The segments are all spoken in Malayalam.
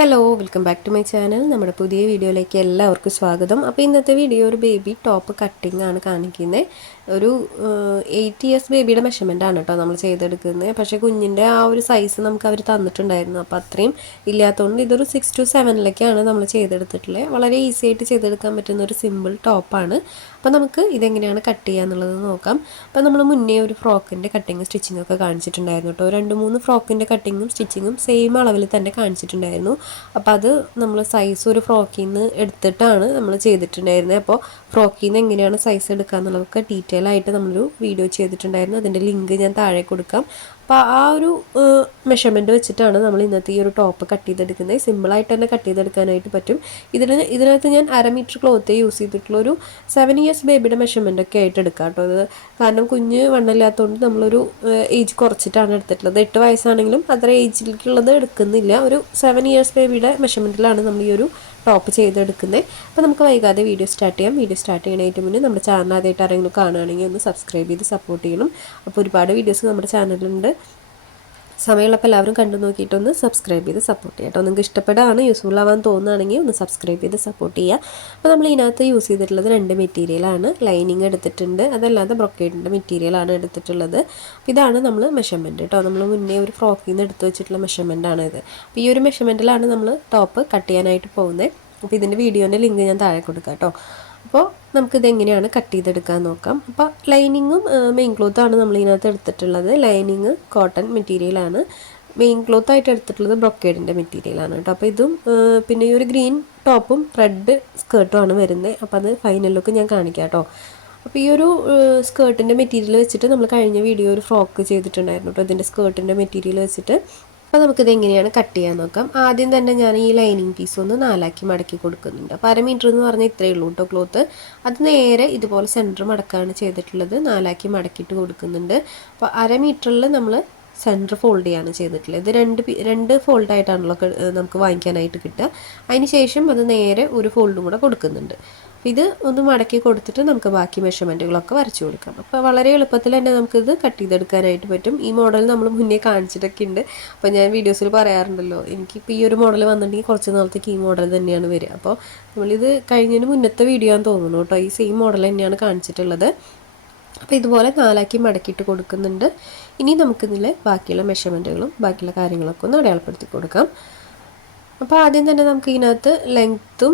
Hello welcome back to my channel നമ്മുടെ പുതിയ വീഡിയോയിലേക്ക് എല്ലാവർക്കും സ്വാഗതം. അപ്പോൾ ഇന്നത്തെ വീഡിയോ ഒരു ബേബി ടോപ്പ് കട്ടിംഗ് ആണ് കാണിക്കുന്നത്. ഒരു എയ്റ്റ് ഇയേഴ്സ് ബേബിയുടെ മെഷർമെന്റ് ആണ് കേട്ടോ നമ്മൾ ചെയ്തെടുക്കുന്നത്. പക്ഷേ കുഞ്ഞിന്റെ ആ ഒരു സൈസ് നമുക്ക് അവർ തന്നിട്ടുണ്ടായിരുന്നു. അപ്പോൾ അത്രയും ഇല്ലാത്തതുകൊണ്ട് ഇതൊരു സിക്സ് ടു സെവനിലേക്കാണ് നമ്മൾ ചെയ്തെടുത്തിട്ടുള്ളത്. വളരെ ഈസി ആയിട്ട് ചെയ്തെടുക്കാൻ പറ്റുന്ന ഒരു സിമ്പിൾ ടോപ്പാണ് അപ്പോൾ നമുക്ക് ഇതെങ്ങനെയാണ് കട്ട് ചെയ്യുക എന്നുള്ളത് നോക്കാം. അപ്പോൾ നമ്മൾ മുന്നേ ഒരു ഫ്രോക്കിന്റെ കട്ടിങ് സ്റ്റിച്ചിങ് ഒക്കെ കാണിച്ചിട്ടുണ്ടായിരുന്നു കേട്ടോ. രണ്ട് മൂന്ന് ഫ്രോക്കിന്റെ കട്ടിങ്ങും സ്റ്റിച്ചിങ്ങും സെയിം അളവിൽ തന്നെ കാണിച്ചിട്ടുണ്ടായിരുന്നു. അപ്പോൾ അത് നമ്മൾ സൈസ് ഒരു ഫ്രോക്കിൽ നിന്ന് എടുത്തിട്ടാണ് നമ്മൾ ചെയ്തിട്ടുണ്ടായിരുന്നത് അപ്പോൾ ഫ്രോക്കിൽ നിന്ന് എങ്ങനെയാണ് സൈസ് എടുക്കുക എന്നുള്ളതൊക്കെ ഡീറ്റെയിൽ ആയിട്ട് നമ്മളൊരു വീഡിയോ ചെയ്തിട്ടുണ്ടായിരുന്നു. അതിന്റെ ലിങ്ക് ഞാൻ താഴെ കൊടുക്കാം. അപ്പോൾ ആ ഒരു മെഷർമെന്റ് വെച്ചിട്ടാണ് നമ്മൾ ഇന്നത്തെ ഈ ഒരു ടോപ്പ് കട്ട് ചെയ്തെടുക്കുന്നത്. സിമ്പിളായിട്ട് തന്നെ കട്ട് ചെയ്തെടുക്കാനായിട്ട് പറ്റും. ഇതിന് ഇതിനകത്ത് ഞാൻ അര മീറ്റർ ക്ലോത്ത് യൂസ് ചെയ്തിട്ടുള്ള ഒരു സെവൻ ഇയേഴ്സ് ബേബിയുടെ മെഷർമെന്റ് ഒക്കെ ആയിട്ട് എടുക്കാം കേട്ടോ. അത് കാരണം കുഞ്ഞ് വണ്ണമില്ലാത്തതുകൊണ്ട് നമ്മളൊരു ഏജ് കുറച്ചിട്ടാണ് എടുത്തിട്ടുള്ളത്. എട്ട് വയസ്സാണെങ്കിലും അത്ര ഏജിലേക്കുള്ളത് എടുക്കുന്നില്ല. ഒരു സെവൻ ഇയേഴ്സ് ബേബിയുടെ മെഷർമെന്റിലാണ് നമ്മൾ ഈ ഒരു ടോപ്പ് ചെയ്തെടുക്കുന്നത്. അപ്പോൾ നമുക്ക് വൈകാതെ വീഡിയോ സ്റ്റാർട്ട് ചെയ്യാം. വീഡിയോ സ്റ്റാർട്ട് ചെയ്യണതിന് മുന്നേ നമ്മുടെ ചാനൽ ആദ്യമായിട്ട് ആരെങ്കിലും കാണുകയാണെങ്കിൽ ഒന്ന് സബ്സ്ക്രൈബ് ചെയ്ത് സപ്പോർട്ട് ചെയ്യണം. അപ്പോൾ ഒരുപാട് വീഡിയോസ് നമ്മുടെ ചാനലിലുണ്ട് സമയമുള്ളപ്പോൾ എല്ലാവരും കണ്ടു നോക്കിയിട്ടൊന്ന് സബ്സ്ക്രൈബ് ചെയ്ത് സപ്പോർട്ട് ചെയ്യാം കേട്ടോ. നിങ്ങൾക്ക് ഇഷ്ടപ്പെടാണ് യൂസ്ഫുൾ ആവാൻ തോന്നുകയാണെങ്കിൽ ഒന്ന് സബ്സ്ക്രൈബ് ചെയ്ത് സപ്പോർട്ട് ചെയ്യുക. അപ്പോൾ നമ്മൾ ഇതിനകത്ത് യൂസ് ചെയ്തിട്ടുള്ളത് രണ്ട് മെറ്റീരിയലാണ് ലൈനിങ് എടുത്തിട്ടുണ്ട്. അതല്ലാതെ ബ്രൊക്കേഡിന്റെ മെറ്റീരിയലാണ് എടുത്തിട്ടുള്ളത്. അപ്പോൾ ഇതാണ് നമ്മൾ മെഷർമെന്റ് കേട്ടോ. നമ്മൾ മുന്നേ ഒരു ഫ്രോക്കിൽ നിന്ന് എടുത്ത് വെച്ചിട്ടുള്ള മെഷർമെന്റാണ് ഇത്. അപ്പോൾ ഈ ഒരു മെഷർമെന്റിലാണ് നമ്മൾ ടോപ്പ് കട്ട് ചെയ്യാനായിട്ട് പോകുന്നത്. അപ്പോൾ ഇതിന്റെ വീഡിയോന്റെ ലിങ്ക് ഞാൻ താഴെ കൊടുക്കാം കേട്ടോ. അപ്പോൾ നമുക്കിത് എങ്ങനെയാണ് കട്ട് ചെയ്തെടുക്കാൻ നോക്കാം. അപ്പോൾ ലൈനിങ്ങും മെയിൻ ക്ലോത്താണ് നമ്മൾ ഇതിനകത്ത് എടുത്തിട്ടുള്ളത്. ലൈനിങ് കോട്ടൺ മെറ്റീരിയലാണ് മെയിൻ ക്ലോത്ത് ആയിട്ട് എടുത്തിട്ടുള്ളത് ബ്രൊക്കേഡിന്റെ മെറ്റീരിയലാണ് കേട്ടോ. അപ്പോൾ ഇതും പിന്നെ ഈ ഒരു ഗ്രീൻ ടോപ്പും റെഡ് സ്കേർട്ടും ആണ് വരുന്നത് അപ്പോൾ അത് ഫൈനൽ ലുക്ക് ഞാൻ കാണിക്കാം കേട്ടോ. അപ്പോൾ ഈ ഒരു സ്കേർട്ടിന്റെ മെറ്റീരിയൽ വെച്ചിട്ട് നമ്മൾ കഴിഞ്ഞ വീഡിയോ ഒരു ഫ്രോക്ക് ചെയ്തിട്ടുണ്ടായിരുന്നു കേട്ടോ. ഇതിന്റെ സ്കേർട്ടിന്റെ മെറ്റീരിയൽ വെച്ചിട്ട് അപ്പോൾ നമുക്കിത് എങ്ങനെയാണ് കട്ട് ചെയ്യാൻ നോക്കാം. ആദ്യം തന്നെ ഞാൻ ഈ ലൈനിങ് പീസ് ഒന്ന് നാലാക്കി മടക്കി കൊടുക്കുന്നുണ്ട്. അപ്പോൾ അര മീറ്റർ എന്ന് പറഞ്ഞാൽ ഇത്രയേ ഉള്ളൂ കേട്ടോ ക്ലോത്ത് അത് നേരെ ഇതുപോലെ സെന്റർ മടക്കാണ് ചെയ്തിട്ടുള്ളത്. നാലാക്കി മടക്കിയിട്ട് കൊടുക്കുന്നുണ്ട്. അപ്പോൾ അര മീറ്ററിൽ നമ്മൾ സെന്റർ ഫോൾഡ് ചെയ്യാണ് ചെയ്തിട്ടുള്ളത്. ഇത് രണ്ട് രണ്ട് ഫോൾഡായിട്ടാണല്ലോ നമുക്ക് വാങ്ങിക്കാനായിട്ട് കിട്ടുക. അതിന് ശേഷം അത് നേരെ ഒരു ഫോൾഡും കൂടെ കൊടുക്കുന്നുണ്ട്. ഇത് ഒന്ന് മടക്കി കൊടുത്തിട്ട് നമുക്ക് ബാക്കി മെഷർമെന്റുകളൊക്കെ വരച്ചു കൊടുക്കാം. അപ്പോൾ വളരെ എളുപ്പത്തിൽ തന്നെ നമുക്കിത് കട്ട് ചെയ്തെടുക്കാനായിട്ട് പറ്റും. ഈ മോഡൽ നമ്മൾ മുന്നേ കാണിച്ചിട്ടൊക്കെ ഉണ്ട്. അപ്പോൾ ഞാൻ വീഡിയോസിൽ പറയാറുണ്ടല്ലോ എനിക്കിപ്പോൾ ഈ ഒരു മോഡൽ വന്നിട്ടുണ്ടെങ്കിൽ കുറച്ച് നാളത്തേക്ക് ഈ മോഡൽ തന്നെയാണ് വരിക. അപ്പോൾ നമ്മളിത് കഴിഞ്ഞതിന് മുന്നത്തെ വീഡിയോ ആണെന്ന് തോന്നുന്നു കേട്ടോ. ഈ സെയിം മോഡൽ തന്നെയാണ് കാണിച്ചിട്ടുള്ളത്. അപ്പോൾ ഇതുപോലെ നാലാക്കി മടക്കിയിട്ട് കൊടുക്കുന്നുണ്ട്. ഇനി നമുക്ക് നമുക്കിതിൽ ബാക്കിയുള്ള മെഷർമെന്റുകളും ബാക്കിയുള്ള കാര്യങ്ങളൊക്കെ ഒന്ന് അടയാളപ്പെടുത്തി കൊടുക്കാം. അപ്പോൾ ആദ്യം തന്നെ നമുക്ക് ഇതിനകത്ത് ലെങ്ത്തും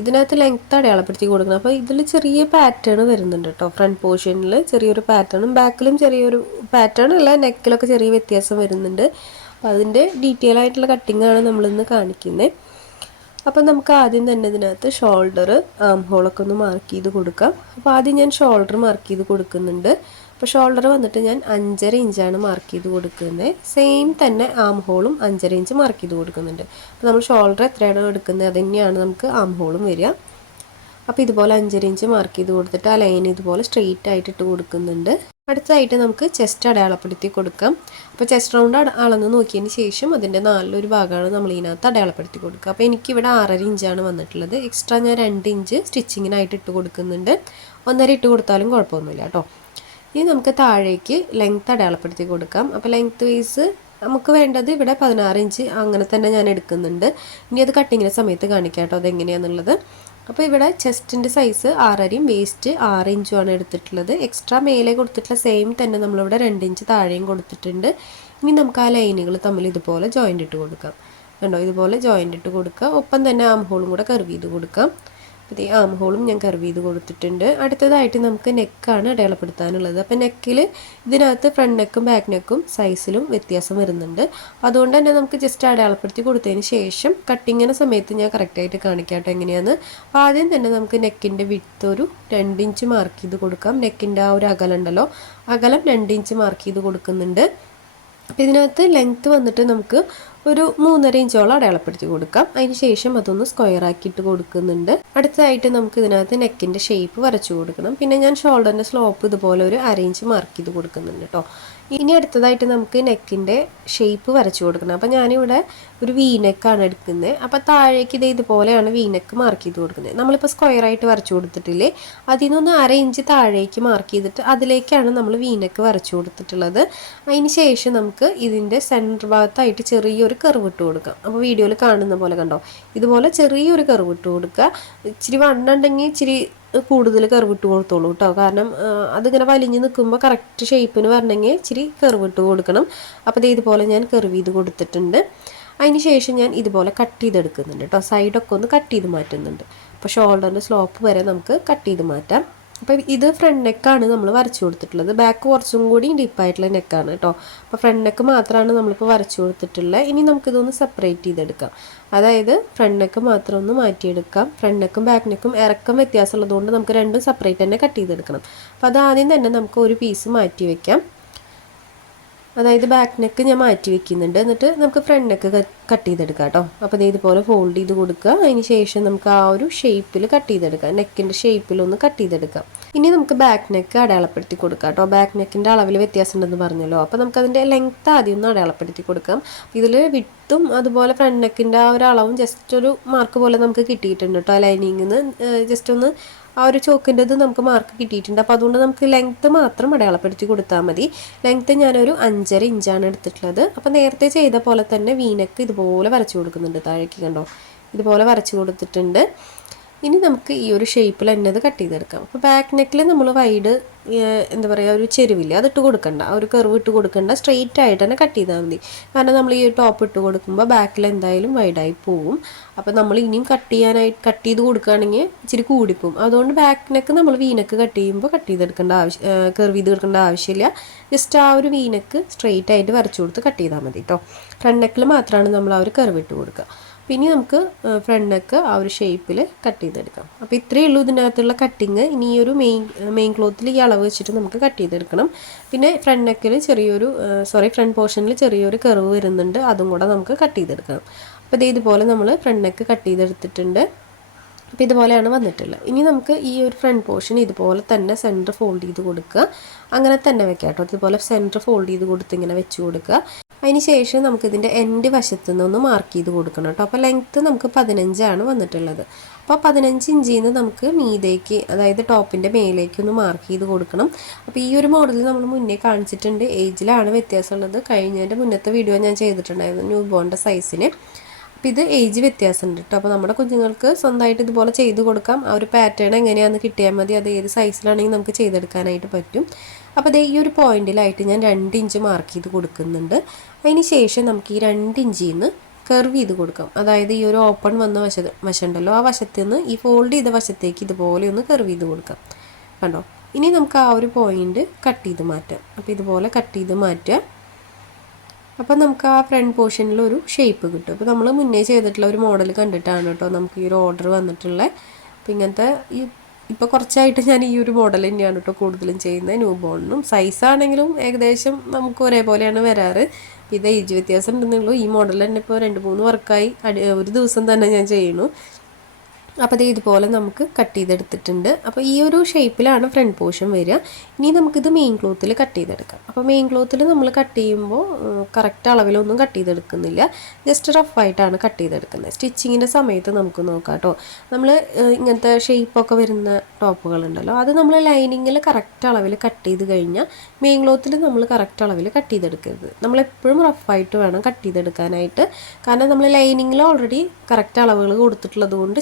ഇതിനകത്ത് ലെങ്ത്ത് അടയാളപ്പെടുത്തി കൊടുക്കണം. അപ്പോൾ ഇതിൽ ചെറിയ പാറ്റേൺ വരുന്നുണ്ട് കേട്ടോ. ഫ്രണ്ട് പോർഷനിൽ ചെറിയൊരു പാറ്റേണും ബാക്കിലും ചെറിയൊരു പാറ്റേൺ അല്ല നെക്കിലൊക്കെ ചെറിയ വ്യത്യാസം വരുന്നുണ്ട്. അപ്പോൾ അതിന്റെ ഡീറ്റെയിൽ ആയിട്ടുള്ള കട്ടിങ്ങാണ് നമ്മളിന്ന് കാണിക്കുന്നത് അപ്പോൾ നമുക്ക് ആദ്യം തന്നെ ഇതിനകത്ത് ഷോൾഡർ ആം ഹോളൊക്കെ ഒന്ന് മാർക്ക് ചെയ്ത് കൊടുക്കാം. അപ്പോൾ ആദ്യം ഞാൻ ഷോൾഡർ മാർക്ക് ചെയ്ത് കൊടുക്കുന്നുണ്ട്. അപ്പോൾ ഷോൾഡർ വന്നിട്ട് ഞാൻ അഞ്ചര ഇഞ്ചാണ് മാർക്ക് ചെയ്ത് കൊടുക്കുന്നത് സെയിം തന്നെ ആം ഹോളും അഞ്ചര ഇഞ്ച് മാർക്ക് ചെയ്ത് കൊടുക്കുന്നുണ്ട്. അപ്പോൾ നമ്മൾ ഷോൾഡർ എത്രയാണോ എടുക്കുന്നത് അത് തന്നെയാണ് നമുക്ക് ആം ഹോളും വരിക. അപ്പോൾ ഇതുപോലെ അഞ്ചര ഇഞ്ച് മാർക്ക് ചെയ്ത് കൊടുത്തിട്ട് ആ ലൈൻ ഇതുപോലെ സ്ട്രെയിറ്റ് ആയിട്ട് ഇട്ട് കൊടുക്കുന്നുണ്ട്. അടുത്തതായിട്ട് നമുക്ക് ചെസ്റ്റ് അടയാളപ്പെടുത്തി കൊടുക്കാം. അപ്പോൾ ചെസ്റ്റ് റൗണ്ട് അളന്ന് നോക്കിയതിന് ശേഷം അതിന്റെ നാലിലൊരു ഭാഗമാണ് നമ്മൾ ഇതിനകത്ത് അടയാളപ്പെടുത്തി കൊടുക്കുക. അപ്പോൾ എനിക്കിവിടെ ആറര ഇഞ്ചാണ് വന്നിട്ടുള്ളത്. എക്സ്ട്രാ ഞാൻ രണ്ട് ഇഞ്ച് സ്റ്റിച്ചിങ്ങിനായിട്ട് ഇട്ട് കൊടുക്കുന്നുണ്ട്. ഒന്നര ഇട്ട് കൊടുത്താലും കുഴപ്പമൊന്നുമില്ല കേട്ടോ. ഇനി നമുക്ക് താഴേക്ക് ലെങ്ത്ത് അടയാളപ്പെടുത്തി കൊടുക്കാം. അപ്പോൾ ലെങ്ത്ത് വൈസ് നമുക്ക് വേണ്ടത് ഇവിടെ പതിനാറ് ഇഞ്ച് അങ്ങനെ തന്നെ ഞാൻ എടുക്കുന്നുണ്ട്. ഇനി അത് കട്ടിങ്ങിന്റെ സമയത്ത് കാണിക്കാം കേട്ടോ അതെങ്ങനെയാണെന്നുള്ളത് അപ്പോൾ ഇവിടെ ചെസ്റ്റിന്റെ സൈസ് ആറരയും വേസ്റ്റ് ആറ് ഇഞ്ചുമാണ് എടുത്തിട്ടുള്ളത്. എക്സ്ട്രാ മേലെ കൊടുത്തിട്ടുള്ള സെയിം തന്നെ നമ്മളിവിടെ രണ്ട് ഇഞ്ച് താഴെയും കൊടുത്തിട്ടുണ്ട്. ഇനി നമുക്ക് ആ ലൈനുകൾ തമ്മിൽ ഇതുപോലെ ജോയിന്റ് ഇട്ട് കൊടുക്കാം. കണ്ടോ? ഇതുപോലെ ജോയിന്റ് ഇട്ട് കൊടുക്കുക. ഒപ്പം തന്നെ ആം ഹോളും കൂടെ കർവ് ചെയ്ത് കൊടുക്കാം. അപ്പോൾ ഈ ആം ഹോളും ഞാൻ കർവ് ചെയ്ത് കൊടുത്തിട്ടുണ്ട്. അടുത്തതായിട്ട് നമുക്ക് നെക്കാണ് അടയാളപ്പെടുത്താനുള്ളത്. അപ്പോൾ നെക്കിൽ ഇതിനകത്ത് ഫ്രണ്ട് നെക്കും ബാക്ക് നെക്കും സൈസിലും വ്യത്യാസം വരുന്നുണ്ട്. അതുകൊണ്ട് തന്നെ നമുക്ക് ജസ്റ്റ് അടയാളപ്പെടുത്തി കൊടുത്തതിന് ശേഷം കട്ടിങ്ങിന് സമയത്ത് ഞാൻ കറക്റ്റായിട്ട് കാണിക്കാട്ടോ എങ്ങനെയാണ് അപ്പോൾ ആദ്യം തന്നെ നമുക്ക് നെക്കിന്റെ വിത്ത് ഒരു രണ്ട് ഇഞ്ച് മാർക്ക് ചെയ്ത് കൊടുക്കാം. നെക്കിന്റെ ആ ഒരു അകലം ഉണ്ടല്ലോ. അകലം രണ്ട് ഇഞ്ച് മാർക്ക് ചെയ്ത് കൊടുക്കുന്നുണ്ട്. അപ്പോൾ ഇതിനകത്ത് ലെങ്ത്ത് വന്നിട്ട് നമുക്ക് ഒരു മൂന്നര ഇഞ്ചോളം അടയാളപ്പെടുത്തി കൊടുക്കാം. അതിന് ശേഷം അതൊന്ന് സ്ക്വയർ ആക്കിയിട്ട് കൊടുക്കുന്നുണ്ട്. അടുത്തതായിട്ട് നമുക്ക് ഇതിനകത്ത് നെക്കിന്റെ ഷേപ്പ് വരച്ചു കൊടുക്കണം. പിന്നെ ഞാൻ ഷോൾഡറിന്റെ സ്ലോപ്പ് ഇതുപോലെ ഒരു അര ഇഞ്ച് മാർക്ക് ചെയ്ത് കൊടുക്കുന്നുണ്ട് കേട്ടോ ഇനി അടുത്തതായിട്ട് നമുക്ക് നെക്കിന്റെ ഷേപ്പ് വരച്ചു കൊടുക്കണം. അപ്പോൾ ഞാനിവിടെ ഒരു വീനെക്കാണ് എടുക്കുന്നത്. അപ്പോൾ താഴേക്ക് ഇത് ഇതുപോലെയാണ് വീനെക്ക് മാർക്ക് ചെയ്ത് കൊടുക്കുന്നത്. നമ്മളിപ്പോൾ സ്ക്വയറായിട്ട് വരച്ചു കൊടുത്തിട്ടില്ലേ? അതിൽ നിന്നൊന്ന് അര ഇഞ്ച് താഴേക്ക് മാർക്ക് ചെയ്തിട്ട് അതിലേക്കാണ് നമ്മൾ വീനെക്ക് വരച്ചു കൊടുത്തിട്ടുള്ളത്. അതിന് ശേഷം നമുക്ക് ഇതിന്റെ സെന്റർ ഭാഗത്തായിട്ട് ചെറിയൊരു കർവ് ഇട്ട് കൊടുക്കാം. അപ്പോൾ വീഡിയോയിൽ കാണുന്ന പോലെ കണ്ടോ? ഇതുപോലെ ചെറിയൊരു കർവ് ഇട്ട് കൊടുക്കുക. ഇച്ചിരി വണ്ണുണ്ടെങ്കിൽ ഇച്ചിരി കൂടുതൽ കറിവിട്ട് കൊടുത്തോളൂ കേട്ടോ കാരണം അതിങ്ങനെ വലിഞ്ഞ് നിൽക്കുമ്പോൾ കറക്റ്റ് ഷേപ്പിന് വരണമെങ്കിൽ ഇച്ചിരി കറിവിട്ട് കൊടുക്കണം. അപ്പോൾ ദേ ഇതുപോലെ ഞാൻ കറിവ് ചെയ്ത് കൊടുത്തിട്ടുണ്ട്. അതിന് ശേഷം ഞാൻ ഇതുപോലെ കട്ട് ചെയ്തെടുക്കുന്നുണ്ട് കേട്ടോ സൈഡൊക്കെ ഒന്ന് കട്ട് ചെയ്ത് മാറ്റുന്നുണ്ട്. അപ്പോൾ ഷോൾഡറിന്റെ സ്ലോപ്പ് വരെ നമുക്ക് കട്ട് ചെയ്ത് മാറ്റാം. അപ്പോൾ ഇത് ഫ്രണ്ട് നെക്കാണ് നമ്മൾ വരച്ചു കൊടുത്തിട്ടുള്ളത്. ബാക്ക് കുറച്ചും കൂടി ഡീപ്പായിട്ടുള്ള നെക്കാണ് കേട്ടോ അപ്പോൾ ഫ്രണ്ട് നെക്ക് മാത്രമാണ് നമ്മളിപ്പോൾ വരച്ചു കൊടുത്തിട്ടുള്ളത് ഇനി നമുക്കിതൊന്ന് സെപ്പറേറ്റ് ചെയ്തെടുക്കാം. അതായത് ഫ്രണ്ട് നെക്ക് മാത്രം ഒന്ന് മാറ്റിയെടുക്കാം. ഫ്രണ്ട് നെക്കും ബാക്ക് നെക്കും ഇറക്കം വ്യത്യാസമുള്ളതുകൊണ്ട് നമുക്ക് രണ്ടും സെപ്പറേറ്റ് തന്നെ കട്ട് ചെയ്തെടുക്കണം. അപ്പോൾ അത് ആദ്യം തന്നെ നമുക്ക് ഒരു പീസ് മാറ്റി വെക്കാം. അതായത് ബാക്ക് നെക്ക് ഞാൻ മാറ്റി വെക്കുന്നുണ്ട്. എന്നിട്ട് നമുക്ക് ഫ്രണ്ട് നെക്ക് കട്ട് ചെയ്തെടുക്കാം കേട്ടോ. അപ്പോൾ ഇതുപോലെ ഫോൾഡ് ചെയ്ത് കൊടുക്കുക. അതിന് ശേഷം നമുക്ക് ആ ഒരു ഷേപ്പിൽ കട്ട് ചെയ്തെടുക്കാം. നെക്കിന്റെ ഷേപ്പിലൊന്ന് കട്ട് ചെയ്തെടുക്കാം. ഇനി നമുക്ക് ബാക്ക് നെക്ക് അടയാളപ്പെടുത്തി കൊടുക്കാം കേട്ടോ. ബാക്ക് നെക്കിന്റെ അളവിൽ വ്യത്യാസം ഉണ്ടെന്ന് പറഞ്ഞല്ലോ. അപ്പോൾ നമുക്ക് അതിന്റെ ലെങ്ത് ആദ്യം ഒന്ന് അടയാളപ്പെടുത്തി കൊടുക്കാം. ഇതിൽ വിട്ടും അതുപോലെ ഫ്രണ്ട് നെക്കിന്റെ ആ ഒരു അളവും ജസ്റ്റ് ഒരു മാർക്ക് പോലെ നമുക്ക് കിട്ടിയിട്ടുണ്ട് കേട്ടോ. ലൈനിങ്ങിന്ന് ജസ്റ്റ് ഒന്ന് ആ ഒരു ചോക്കിന്റെത് നമുക്ക് മാർക്ക് കിട്ടിയിട്ടുണ്ട്. അപ്പോൾ അതുകൊണ്ട് നമുക്ക് ലെങ്ത്ത് മാത്രം അടയാളപ്പെടുത്തി കൊടുത്താൽ മതി. ലെങ്ത്ത് ഞാനൊരു അഞ്ചര ഇഞ്ചാണ് എടുത്തിട്ടുള്ളത്. അപ്പോൾ നേരത്തെ ചെയ്ത പോലെ തന്നെ വീനക്ക് ഇതുപോലെ വരച്ചു കൊടുക്കുന്നുണ്ട് താഴേക്ക് കണ്ടോ? ഇതുപോലെ വരച്ചു കൊടുത്തിട്ടുണ്ട്. ഇനി നമുക്ക് ഈ ഒരു ഷേപ്പിൽ തന്നെ അത് കട്ട് ചെയ്തെടുക്കാം. അപ്പോൾ ബാക്ക് നെക്കിൽ നമ്മൾ വൈഡ് എന്താ പറയുക ഒരു ചെരുവില്ല അതിട്ട് കൊടുക്കണ്ട. ഒരു കർവ് ഇട്ട് കൊടുക്കണ്ട. സ്ട്രെയിറ്റ് ആയിട്ട് തന്നെ കട്ട് ചെയ്താൽ മതി. കാരണം നമ്മൾ ഈ ടോപ്പ് ഇട്ട് കൊടുക്കുമ്പോൾ ബാക്കിൽ എന്തായാലും വൈഡായി പോവും. അപ്പോൾ നമ്മൾ ഇനിയും കട്ട് ചെയ്യാനായിട്ട് കട്ട് ചെയ്ത് കൊടുക്കുകയാണെങ്കിൽ ഇച്ചിരി കൂടിപ്പോവും. അതുകൊണ്ട് ബാക്ക് നെക്ക് നമ്മൾ വീനക്ക് കട്ട് ചെയ്യുമ്പോൾ കട്ട് ചെയ്തെടുക്കേണ്ട ആവശ്യം കർവ് ചെയ്ത് കൊടുക്കേണ്ട ആവശ്യമില്ല ജസ്റ്റ് ആ ഒരു വീനക്ക് സ്ട്രെയിറ്റ് ആയിട്ട് വരച്ചു കൊടുത്ത് കട്ട് ചെയ്താൽ മതി കേട്ടോ ഫ്രണ്ട് നെക്കിൽ മാത്രമാണ് നമ്മൾ ആ ഒരു കർവ് ഇട്ട് കൊടുക്കുക പിന്നെ നമുക്ക് ഫ്രണ്ട് നെക്ക് ആ ഒരു ഷേപ്പിൽ കട്ട് ചെയ്തെടുക്കാം. അപ്പോൾ ഇത്രയേ ഉള്ളൂ ഇതിനകത്തുള്ള കട്ടിങ് ഇനി ഈ ഒരു മെയിൻ മെയിൻ ക്ലോത്തിൽ ഈ അളവ് വെച്ചിട്ട് നമുക്ക് കട്ട് ചെയ്തെടുക്കണം. പിന്നെ ഫ്രണ്ട് നെക്കിൽ ചെറിയൊരു സോറി ഫ്രണ്ട് പോർഷനിൽ ചെറിയൊരു കർവ് വരുന്നുണ്ട്. അതും കൂടെ നമുക്ക് കട്ട് ചെയ്തെടുക്കണം. അപ്പോൾ ഇതേ ഇതുപോലെ നമ്മൾ ഫ്രണ്ട് നെക്ക് കട്ട് ചെയ്തെടുത്തിട്ടുണ്ട്. അപ്പോൾ ഇതുപോലെയാണ് വന്നിട്ടുള്ളത്. ഇനി നമുക്ക് ഈ ഒരു ഫ്രണ്ട് പോർഷൻ ഇതുപോലെ തന്നെ സെന്റർ ഫോൾഡ് ചെയ്ത് കൊടുക്കുക. അങ്ങനെ തന്നെ വെക്കാം കേട്ടോ. ഇതുപോലെ സെന്റർ ഫോൾഡ് ചെയ്ത് കൊടുത്ത് ഇങ്ങനെ വെച്ച് കൊടുക്കുക. അതിന് ശേഷം നമുക്കിതിന്റെ എൻഡ് വശത്തു നിന്നൊന്ന് മാർക്ക് ചെയ്ത് കൊടുക്കണം കേട്ടോ. അപ്പോൾ ലെങ്ത്ത് നമുക്ക് പതിനഞ്ചാണ് വന്നിട്ടുള്ളത്. അപ്പോൾ പതിനഞ്ച് ഇഞ്ചിൽ നിന്ന് നമുക്ക് മീതേക്ക് അതായത് ടോപ്പിന്റെ മേലേക്ക് ഒന്ന് മാർക്ക് ചെയ്ത് കൊടുക്കണം. അപ്പോൾ ഈ ഒരു മോഡൽ നമ്മൾ മുന്നേ കാണിച്ചിട്ടുണ്ട്. ഏജിലാണ് വ്യത്യാസമുള്ളത് കഴിഞ്ഞതിന്റെ മുന്നത്തെ വീഡിയോ ഞാൻ ചെയ്തിട്ടുണ്ടായിരുന്നു. ന്യൂ ബോണിന്റെ സൈസിന് അപ്പോൾ ഇത് ഏജ് വ്യത്യാസമുണ്ട് കേട്ടോ അപ്പോൾ നമ്മുടെ കുഞ്ഞുങ്ങൾക്ക് സ്വന്തമായിട്ട് ഇതുപോലെ ചെയ്ത് കൊടുക്കാം. ആ ഒരു പാറ്റേൺ എങ്ങനെയാണെന്ന് കിട്ടിയാൽ മതി. അത് ഏത് സൈസിലാണെങ്കിൽ നമുക്ക് ചെയ്തെടുക്കാനായിട്ട് പറ്റും. അപ്പോൾ ദേ ഈ ഒരു പോയിന്റിലായിട്ട് ഞാൻ രണ്ട് ഇഞ്ച് മാർക്ക് ചെയ്ത് കൊടുക്കുന്നുണ്ട്. അതിന് ശേഷം നമുക്ക് ഈ രണ്ട് ഇഞ്ചിൽ നിന്ന് കർവ് ചെയ്ത് കൊടുക്കാം. അതായത് ഈ ഒരു ഓപ്പൺ വന്ന വശ വശമുണ്ടല്ലോ. ആ വശത്ത് നിന്ന് ഈ ഫോൾഡ് ചെയ്ത വശത്തേക്ക് ഇതുപോലെ ഒന്ന് കർവ് ചെയ്ത് കൊടുക്കാം. കണ്ടോ? ഇനി നമുക്ക് ആ ഒരു പോയിന്റ് കട്ട് ചെയ്ത് മാറ്റാം. അപ്പോൾ ഇതുപോലെ കട്ട് ചെയ്ത് മാറ്റുക. അപ്പം നമുക്ക് ആ ഫ്രണ്ട് പോർഷനിൽ ഒരു ഷേപ്പ് കിട്ടും. അപ്പോൾ നമ്മൾ മുന്നേ ചെയ്തിട്ടുള്ള ഒരു മോഡൽ കണ്ടിട്ടാണ് കേട്ടോ നമുക്ക് ഈ ഒരു ഓർഡർ വന്നിട്ടുള്ളത് അപ്പോൾ ഇങ്ങനത്തെ ഈ ഇപ്പോൾ കുറച്ചായിട്ട് ഞാൻ ഈ ഒരു മോഡൽ തന്നെയാണ് കേട്ടോ കൂടുതലും ചെയ്യുന്നത് ന്യൂ ബോണിനും സൈസാണെങ്കിലും ഏകദേശം നമുക്ക് ഒരേപോലെയാണ് വരാറ്. ഇത് ഏജ് വ്യത്യാസം ഉണ്ടെന്നുള്ളൂ ഈ മോഡൽ തന്നെ ഇപ്പോൾ രണ്ട് മൂന്ന് വർക്കായി ഒരു ദിവസം തന്നെ ഞാൻ ചെയ്യുന്നു. അപ്പോൾ ഇതുപോലെ നമുക്ക് കട്ട് ചെയ്തെടുത്തിട്ടുണ്ട്. അപ്പോൾ ഈ ഒരു ഷേപ്പിലാണ് ഫ്രണ്ട് പോർഷൻ വരിക. ഇനി നമുക്കിത് മെയിൻ ക്ലോത്തിൽ കട്ട് ചെയ്തെടുക്കാം. അപ്പോൾ മെയിൻ ക്ലോത്തിൽ നമ്മൾ കട്ട് ചെയ്യുമ്പോൾ കറക്റ്റ് അളവിലൊന്നും കട്ട് ചെയ്തെടുക്കുന്നില്ല. ജസ്റ്റ് റഫായിട്ടാണ് കട്ട് ചെയ്തെടുക്കുന്നത്. സ്റ്റിച്ചിങ്ങിന്റെ സമയത്ത് നമുക്ക് നോക്കാം കേട്ടോ നമ്മൾ ഇങ്ങനത്തെ ഷേപ്പൊക്കെ വരുന്ന ടോപ്പുകളുണ്ടല്ലോ അത് നമ്മൾ ലൈനിങ്ങിൽ കറക്റ്റ് അളവിൽ കട്ട് ചെയ്ത് കഴിഞ്ഞാൽ മെയിൻ ക്ലോത്തിൽ നമ്മൾ കറക്റ്റ് അളവിൽ കട്ട് ചെയ്തെടുക്കരുത്. നമ്മളെപ്പോഴും റഫായിട്ട് വേണം കട്ട് ചെയ്തെടുക്കാനായിട്ട്. കാരണം നമ്മൾ ലൈനിങ്ങിൽ ഓൾറെഡി കറക്റ്റ് അളവുകൾ കൊടുത്തിട്ടുള്ളത് കൊണ്ട്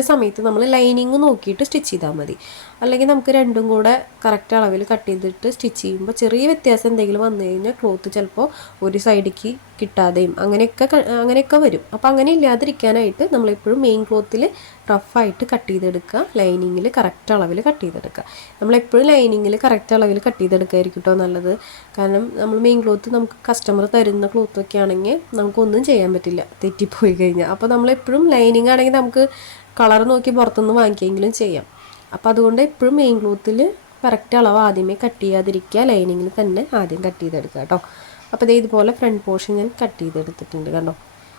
സമയത്ത് നമ്മൾ ലൈനിങ് നോക്കിയിട്ട് സ്റ്റിച്ച് ചെയ്താൽ മതി. അല്ലെങ്കിൽ നമുക്ക് രണ്ടും കൂടെ കറക്റ്റ് അളവിൽ കട്ട് ചെയ്തിട്ട് സ്റ്റിച്ച് ചെയ്യുമ്പോൾ ചെറിയ വ്യത്യാസം എന്തെങ്കിലും വന്നു കഴിഞ്ഞാൽ ക്ലോത്ത് ചിലപ്പോൾ ഒരു സൈഡിക്ക് കിട്ടാതെയും അങ്ങനെയൊക്കെ അങ്ങനെയൊക്കെ വരും. അപ്പോൾ അങ്ങനെ ഇല്ലാതിരിക്കാനായിട്ട് നമ്മളെപ്പോഴും മെയിൻ ക്ലോത്തിൽ റഫായിട്ട് കട്ട് ചെയ്തെടുക്കുക. ലൈനിങ്ങിൽ കറക്റ്റ് അളവിൽ കട്ട് ചെയ്തെടുക്കുക. നമ്മളെപ്പോഴും ലൈനിങ്ങിൽ കറക്റ്റ് അളവിൽ കട്ട് ചെയ്തെടുക്കുകയായിരിക്കും കേട്ടോ നല്ലത്. കാരണം നമ്മൾ മെയിൻ ക്ലോത്ത് നമുക്ക് കസ്റ്റമർ തരുന്ന ക്ലോത്തൊക്കെ ആണെങ്കിൽ നമുക്കൊന്നും ചെയ്യാൻ പറ്റില്ല. തെറ്റിപ്പോയി കഴിഞ്ഞാൽ. അപ്പോൾ നമ്മളെപ്പോഴും ലൈനിങ് ആണെങ്കിൽ നമുക്ക് കളർ നോക്കി പുറത്തുനിന്ന് വാങ്ങിക്കെങ്കിലും ചെയ്യാം. അപ്പോൾ അതുകൊണ്ട് എപ്പോഴും മെയിൻ ക്ലോത്തിൽ കറക്റ്റ് അളവ് ആദ്യമേ കട്ട് ചെയ്യാതിരിക്കുക ലൈനിങ്ങിൽ തന്നെ ആദ്യം കട്ട് ചെയ്തെടുക്കുക കേട്ടോ. അപ്പോൾ ഇതേ ഇതുപോലെ ഫ്രണ്ട് പോർഷൻ ഞാൻ കട്ട് ചെയ്തെടുത്തിട്ടുണ്ട് കണ്ടോ.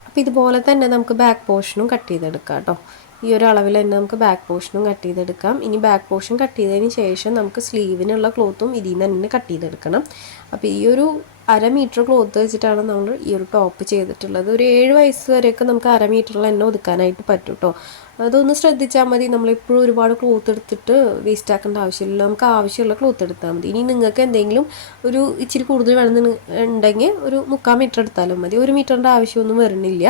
അപ്പോൾ ഇതുപോലെ തന്നെ നമുക്ക് ബാക്ക് പോർഷനും കട്ട് ചെയ്തെടുക്കാം കേട്ടോ. ഈ ഒരു അളവിൽ തന്നെ നമുക്ക് ബാക്ക് പോർഷനും കട്ട് ചെയ്തെടുക്കാം. ഇനി ബാക്ക് പോർഷൻ കട്ട് ചെയ്തതിന് ശേഷം നമുക്ക് സ്ലീവിനുള്ള ക്ലോത്തും ഇതിൽ നിന്ന് തന്നെ കട്ട് ചെയ്തെടുക്കണം. അപ്പോൾ ഈ ഒരു അര മീറ്റർ ക്ലോത്ത് വെച്ചിട്ടാണ് നമ്മൾ ഈ ഒരു ടോപ്പ് ചെയ്തിട്ടുള്ളത്. ഒരു ഏഴ് വയസ്സ് വരെയൊക്കെ നമുക്ക് അര മീറ്ററിൽ തന്നെ ഒതുക്കാനായിട്ട് പറ്റും കേട്ടോ. അതൊന്ന് ശ്രദ്ധിച്ചാൽ മതി. നമ്മളെപ്പോഴും ഒരുപാട് ക്ലോത്ത് എടുത്തിട്ട് വേസ്റ്റ് ആക്കേണ്ട ആവശ്യമില്ല നമുക്ക് ആവശ്യമുള്ള ക്ലോത്ത് എടുത്താൽ മതി. ഇനി നിങ്ങൾക്ക് എന്തെങ്കിലും ഒരു ഇച്ചിരി കൂടുതൽ വേണമെന്ന് ഉണ്ടെങ്കിൽ ഒരു മുക്കാൽ മീറ്റർ എടുത്താലും മതി. ഒരു മീറ്ററിന്റെ ആവശ്യമൊന്നും വരുന്നില്ല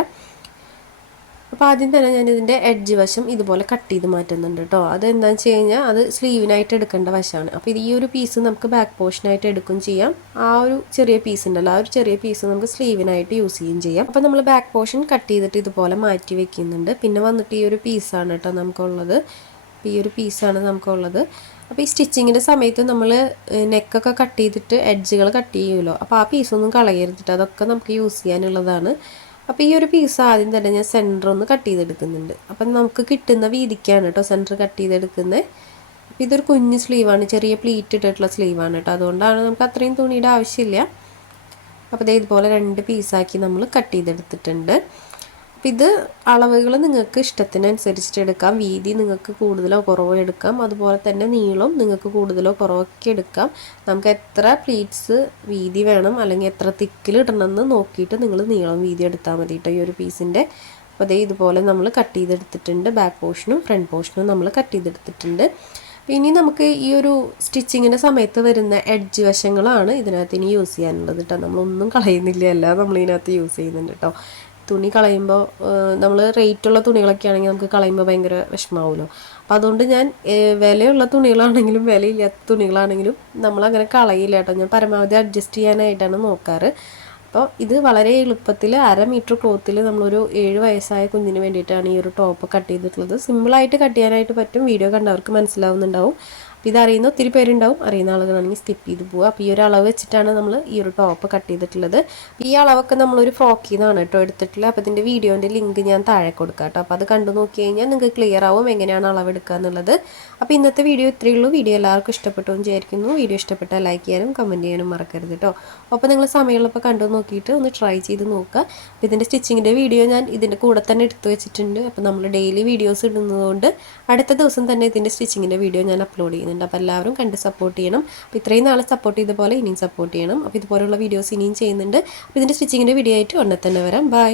അപ്പോൾ ആദ്യം തന്നെ ഞാൻ ഇതിന്റെ എഡ്ജ് വശം ഇതുപോലെ കട്ട് ചെയ്ത് മാറ്റുന്നുണ്ട് കേട്ടോ അതെന്താണെന്ന് വെച്ച് കഴിഞ്ഞാൽ അത് സ്ലീവിനായിട്ട് എടുക്കേണ്ട വശമാണ്. അപ്പോൾ ഇത് ഈ ഒരു പീസ് നമുക്ക് ബാക്ക് പോർഷനായിട്ട് എടുക്കും ചെയ്യാം. ആ ഒരു ചെറിയ പീസ് ഉണ്ടല്ലോ ആ ഒരു ചെറിയ പീസ് നമുക്ക് സ്ലീവിനായിട്ട് യൂസ് ചെയ്യുകയും ചെയ്യാം. അപ്പോൾ നമ്മൾ ബാക്ക് പോർഷൻ കട്ട് ചെയ്തിട്ട് ഇതുപോലെ മാറ്റി വെക്കുന്നുണ്ട്. പിന്നെ വന്നിട്ട് ഈ ഒരു പീസാണ് കേട്ടോ നമുക്കുള്ളത്. ഈ ഒരു പീസാണ് നമുക്കുള്ളത്. അപ്പോൾ ഈ സ്റ്റിച്ചിങ്ങിന്റെ സമയത്ത് നമ്മൾ നെക്കൊക്കെ കട്ട് ചെയ്തിട്ട് എഡ്ജുകൾ കട്ട് ചെയ്യുമല്ലോ. അപ്പോൾ ആ പീസൊന്നും കളയരുതിട്ട് അതൊക്കെ നമുക്ക് യൂസ് ചെയ്യാനുള്ളതാണ്. അപ്പോൾ ഈ ഒരു പീസ് ആദ്യം തന്നെ ഞാൻ സെന്റർ ഒന്ന് കട്ട് ചെയ്തെടുക്കുന്നുണ്ട്. അപ്പം നമുക്ക് കിട്ടുന്ന വീതിക്കാണ് കേട്ടോ സെന്റർ കട്ട് ചെയ്തെടുക്കുന്നത് അപ്പോൾ ഇതൊരു കുഞ്ഞ് സ്ലീവാണ് ചെറിയ പ്ലീറ്റ് ഇട്ടിട്ടുള്ള സ്ലീവാണ് കേട്ടോ അതുകൊണ്ടാണ് നമുക്ക് അത്രയും തുണിയുടെ ആവശ്യമില്ല. അപ്പോൾ ഇതേ ഇതുപോലെ രണ്ട് പീസാക്കി നമ്മൾ കട്ട് ചെയ്തെടുത്തിട്ടുണ്ട്. അപ്പം ഇത് അളവുകൾ നിങ്ങൾക്ക് ഇഷ്ടത്തിനനുസരിച്ചിട്ട് എടുക്കാം. വീതി നിങ്ങൾക്ക് കൂടുതലോ കുറവോ എടുക്കാം. അതുപോലെ തന്നെ നീളം നിങ്ങൾക്ക് കൂടുതലോ കുറവൊക്കെ എടുക്കാം. നമുക്ക് എത്ര പ്ലീറ്റ്സ് വീതി വേണം അല്ലെങ്കിൽ എത്ര തിക്കിൽ ഇടണമെന്ന് നോക്കിയിട്ട് നിങ്ങൾ നീളം വീതി എടുത്താൽ മതി കേട്ടോ ഈ ഒരു പീസിന്റെ അപ്പോൾ അതേ ഇതുപോലെ നമ്മൾ കട്ട് ചെയ്തെടുത്തിട്ടുണ്ട്. ബാക്ക് പോർഷനും ഫ്രണ്ട് പോർഷനും നമ്മൾ കട്ട് ചെയ്തെടുത്തിട്ടുണ്ട്. ഇനി നമുക്ക് ഈ ഒരു സ്റ്റിച്ചിങ്ങിന്റെ സമയത്ത് വരുന്ന എഡ്ജ് വശങ്ങളാണ് ഇതിനകത്ത് ഇനി യൂസ് ചെയ്യാനുള്ളത് കേട്ടോ. നമ്മളൊന്നും കളയുന്നില്ല. എല്ലാം നമ്മളിതിനകത്ത് യൂസ് ചെയ്യുന്നുണ്ട് കേട്ടോ. തുണി കളയുമ്പോൾ നമ്മൾ റേറ്റുള്ള തുണികളൊക്കെ ആണെങ്കിൽ നമുക്ക് കളയുമ്പോൾ ഭയങ്കര വിഷമാവുമല്ലോ അപ്പം അതുകൊണ്ട് ഞാൻ വിലയുള്ള തുണികളാണെങ്കിലും വിലയില്ലാത്ത തുണികളാണെങ്കിലും നമ്മളങ്ങനെ കളയില്ല കേട്ടോ. ഞാൻ പരമാവധി അഡ്ജസ്റ്റ് ചെയ്യാനായിട്ടാണ് നോക്കാറ്. അപ്പോൾ ഇത് വളരെ എളുപ്പത്തിൽ അര മീറ്റർ ക്ലോത്തിൽ നമ്മളൊരു ഏഴ് വയസ്സായ കുഞ്ഞിന് വേണ്ടിയിട്ടാണ് ഈ ഒരു ടോപ്പ് കട്ട് ചെയ്തിട്ടുള്ളത്. സിമ്പിളായിട്ട് കട്ട് ചെയ്യാനായിട്ട് പറ്റും. വീഡിയോ കണ്ടവർക്ക് മനസ്സിലാവുന്നുണ്ടാവും. ഇതറിയുന്ന. ഒത്തിരി പേരുണ്ടാവും. അറിയുന്ന ആളുകളാണെങ്കിൽ സ്കിപ്പ് ചെയ്ത് പോവുക. അപ്പോൾ ഈ ഒരു അളവ് വെച്ചിട്ടാണ് നമ്മൾ ഈ ഒരു ടോപ്പ് കട്ട് ചെയ്തിട്ടുള്ളത്. ഈ അളവൊക്കെ നമ്മളൊരു ഫ്രോക്കിൽ നിന്നാണ് കേട്ടോ എടുത്തിട്ടുള്ളത്. അപ്പോൾ ഇതിന്റെ വീഡിയോന്റെ ലിങ്ക് ഞാൻ താഴെ കൊടുക്കാം കേട്ടോ. അപ്പോൾ അത് കണ്ടു നോക്കി കഴിഞ്ഞാൽ നിങ്ങൾക്ക് ക്ലിയർ ആവും എങ്ങനെയാണ് അളവ് എടുക്കുക എന്നുള്ളത്. അപ്പോൾ ഇന്നത്തെ വീഡിയോ ഇത്രയേ ഉള്ളൂ. വീഡിയോ എല്ലാവർക്കും ഇഷ്ടപ്പെട്ടു വിചാരിക്കുന്നു. വീഡിയോ ഇഷ്ടപ്പെട്ടാൽ ലൈക്ക് ചെയ്യാനും കമന്റ് ചെയ്യാനും മറക്കരുത് കേട്ടോ. അപ്പോൾ നിങ്ങൾ സമയമുള്ളപ്പോൾ കണ്ടു നോക്കിയിട്ട് ഒന്ന് ട്രൈ ചെയ്ത് നോക്കുക. അപ്പോൾ ഇതിന്റെ സ്റ്റിച്ചിങ്ങിന്റെ വീഡിയോ ഞാൻ ഇതിന്റെ കൂടെ തന്നെ എടുത്തു വെച്ചിട്ടുണ്ട്. അപ്പോൾ നമ്മൾ ഡെയിലി വീഡിയോസ് ഇടുന്നതുകൊണ്ട് അടുത്ത ദിവസം തന്നെ ഇതിന്റെ സ്റ്റിച്ചിങ്ങിന്റെ വീഡിയോ ഞാൻ അപ്ലോഡ് ചെയ്യുന്നുണ്ട് അപ്പോൾ എല്ലാവരും കണ്ട് സപ്പോർട്ട് ചെയ്യണം. അപ്പോൾ ഇത്രയും നാളെ സപ്പോർട്ട് ചെയ്ത പോലെ ഇനിയും സപ്പോർട്ട് ചെയ്യണം. അപ്പോൾ ഇതുപോലുള്ള വീഡിയോസ് ഇനിയും ചെയ്യുന്നുണ്ട്. അപ്പോൾ ഇതിന്റെ സ്റ്റിച്ചിങ്ങിന്റെ വീഡിയോ ആയിട്ട് ഉടനെ തന്നെ വരാം. ബൈ